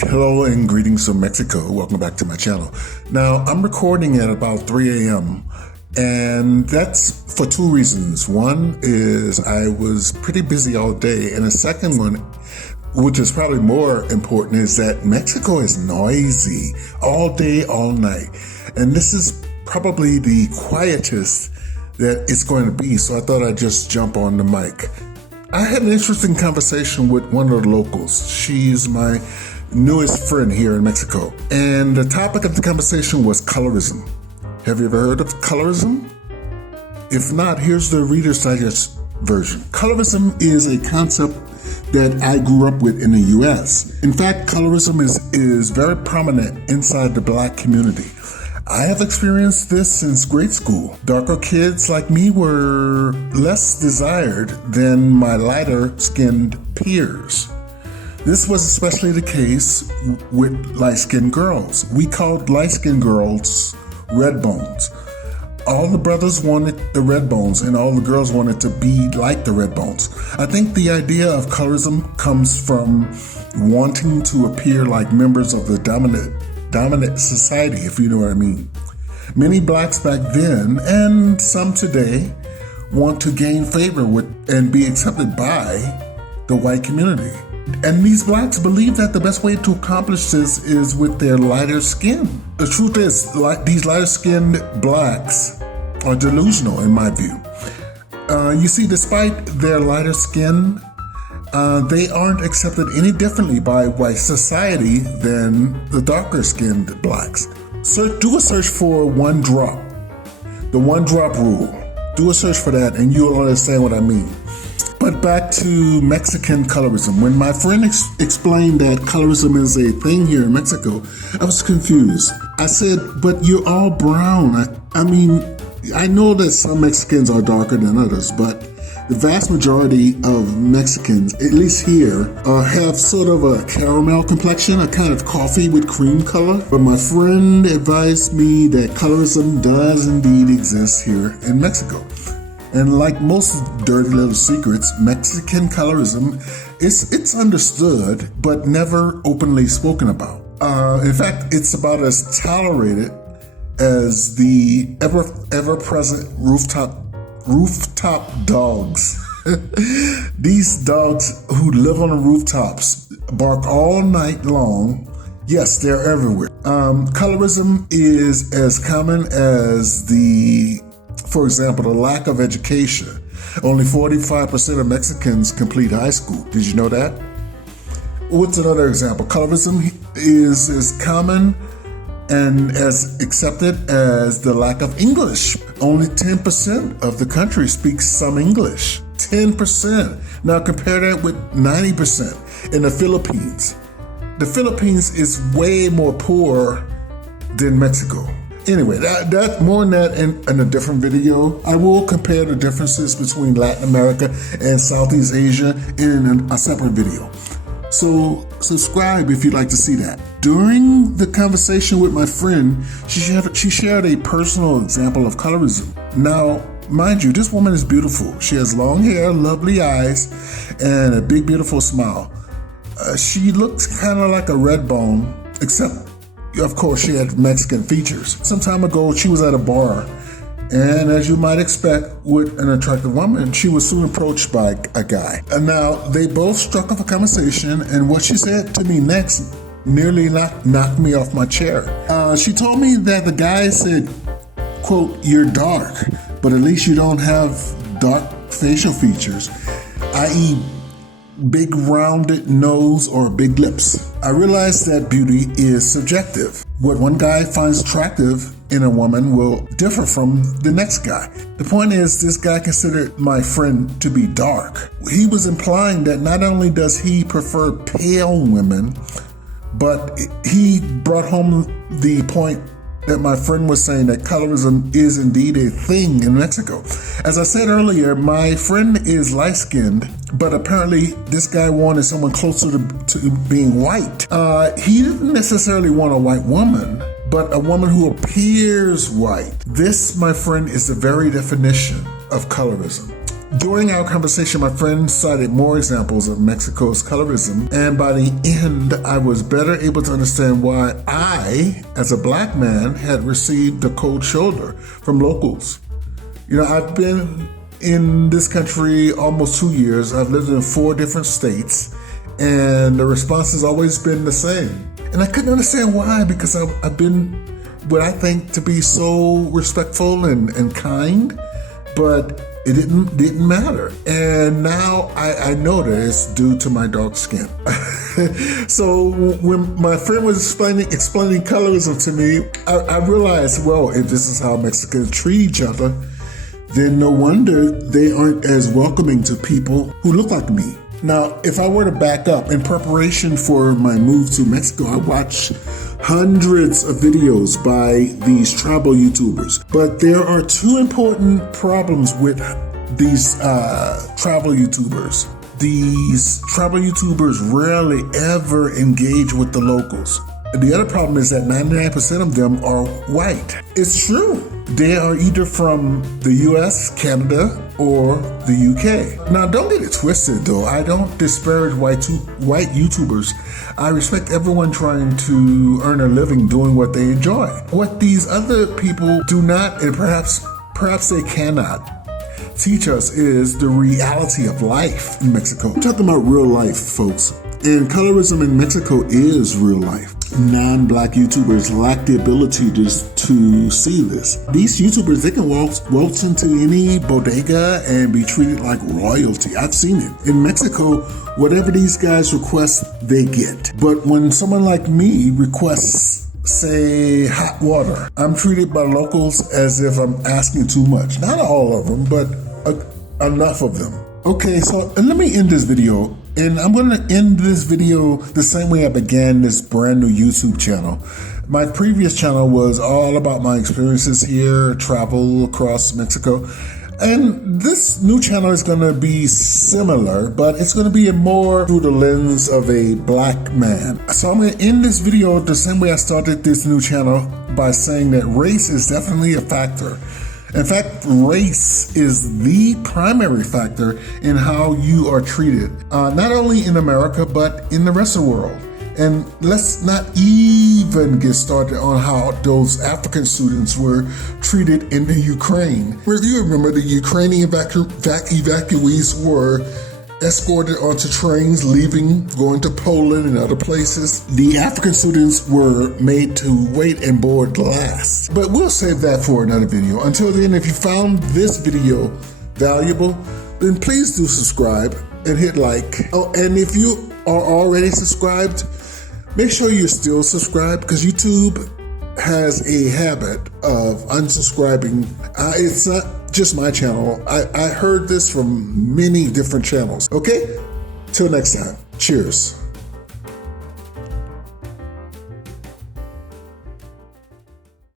Hello and greetings from Mexico. Welcome back to my channel. Now, I'm recording at about 3 a.m. and that's for two reasons. One is I was pretty busy all day, and the second one, which is probably more important, is that Mexico is noisy all day, all night. And this is probably the quietest that it's going to be, so I thought I'd just jump on the mic. I had an interesting conversation with one of the locals. She's my newest friend here in Mexico. And the topic of the conversation was colorism. Have you ever heard of colorism? If not, here's the Reader's Digest version. Colorism is a concept that I grew up with in the US. In fact, colorism is very prominent inside the Black community. I have experienced this since grade school. Darker kids like me were less desired than my lighter-skinned peers. This was especially the case with light-skinned girls. We called light-skinned girls red bones. All the brothers wanted the red bones and all the girls wanted to be like the red bones. I think the idea of colorism comes from wanting to appear like members of the dominant society, if you know what I mean. Many blacks back then, and some today, want to gain favor with and be accepted by the white community. And these blacks believe that the best way to accomplish this is with their lighter skin. The truth is, these lighter-skinned blacks are delusional in my view. You see, despite their lighter skin, they aren't accepted any differently by white society than the darker-skinned blacks. So do a search for one drop, the one drop rule. Do a search for that and you'll understand what I mean. But back to Mexican colorism. When my friend explained that colorism is a thing here in Mexico, I was confused. I said, but you're all brown. I mean, I know that some Mexicans are darker than others, but the vast majority of Mexicans, at least here, have sort of a caramel complexion, a kind of coffee with cream color. But my friend advised me that colorism does indeed exist here in Mexico. And like most dirty little secrets, Mexican colorism, it's understood, but never openly spoken about. In fact, it's about as tolerated as the ever-present rooftop dogs. These dogs who live on the rooftops bark all night long. Yes, they're everywhere. Colorism is as common as for example, the lack of education. Only 45% of Mexicans complete high school. Did you know that? What's another example? Colorism is as common and as accepted as the lack of English. Only 10% of the country speaks some English. 10%. Now compare that with 90% in the Philippines. The Philippines is way more poor than Mexico. Anyway, that more on that in a different video. I will compare the differences between Latin America and Southeast Asia in a separate video. So subscribe if you'd like to see that. During the conversation with my friend, she shared a personal example of colorism. Now, mind you, this woman is beautiful. She has long hair, lovely eyes, and a big, beautiful smile. She looks kind of like a red bone, except, of course, she had Mexican features. Some time ago, she was at a bar, and as you might expect with an attractive woman, she was soon approached by a guy. And now, they both struck up a conversation, and what she said to me next nearly knocked me off my chair. She told me that the guy said, quote, "You're dark, but at least you don't have dark facial features, i.e., big rounded nose or big lips." I realized that beauty is subjective. What one guy finds attractive in a woman will differ from the next guy. The point is, this guy considered my friend to be dark. He was implying that not only does he prefer pale women, but he brought home the point that my friend was saying that colorism is indeed a thing in Mexico. As I said earlier, my friend is light-skinned, but apparently this guy wanted someone closer to being white. He didn't necessarily want a white woman, but a woman who appears white. This, my friend, is the very definition of colorism. During our conversation, my friend cited more examples of Mexico's colorism, and by the end, I was better able to understand why I, as a black man, had received the cold shoulder from locals. You know, I've been in this country almost 2 years. I've lived in 4 different states, and the response has always been the same. And I couldn't understand why, because I've been what I think to be so respectful and kind, but it didn't matter. And now I know that it's due to my dark skin. So when my friend was explaining colorism to me, I realized, well, if this is how Mexicans treat each other, then no wonder they aren't as welcoming to people who look like me. Now, if I were to back up, in preparation for my move to Mexico, I watched hundreds of videos by these travel YouTubers. But there are 2 important problems with these travel YouTubers. These travel YouTubers rarely ever engage with the locals. The other problem is that 99% of them are white. It's true. They are either from the US, Canada, or the UK. Now, don't get it twisted, though. I don't disparage white YouTubers. I respect everyone trying to earn a living doing what they enjoy. What these other people do not, and perhaps they cannot, teach us is the reality of life in Mexico. I'm talking about real life, folks. And colorism in Mexico is real life. Non-black YouTubers lack the ability to see this. These YouTubers, they can waltz into any bodega and be treated like royalty. I've seen it. In Mexico, whatever these guys request, they get. But when someone like me requests, say, hot water, I'm treated by locals as if I'm asking too much. Not all of them, but enough of them. Okay, so let me end this video. And I'm going to end this video the same way I began this brand new YouTube channel. My previous channel was all about my experiences here, travel across Mexico. And this new channel is going to be similar, but it's going to be more through the lens of a black man. So I'm going to end this video the same way I started this new channel, by saying that race is definitely a factor. In fact, race is the primary factor in how you are treated, not only in America, but in the rest of the world. And let's not even get started on how those African students were treated in the Ukraine. Where you remember the Ukrainian evacuees were escorted onto trains leaving, going to Poland and other places. The African students were made to wait and board last. But we'll save that for another video. Until then, if you found this video valuable, then please do subscribe and hit like. Oh, and if you are already subscribed, make sure you're still subscribed, because YouTube has a habit of unsubscribing. It's not just my channel. I heard this from many different channels. Okay, till next time. Cheers.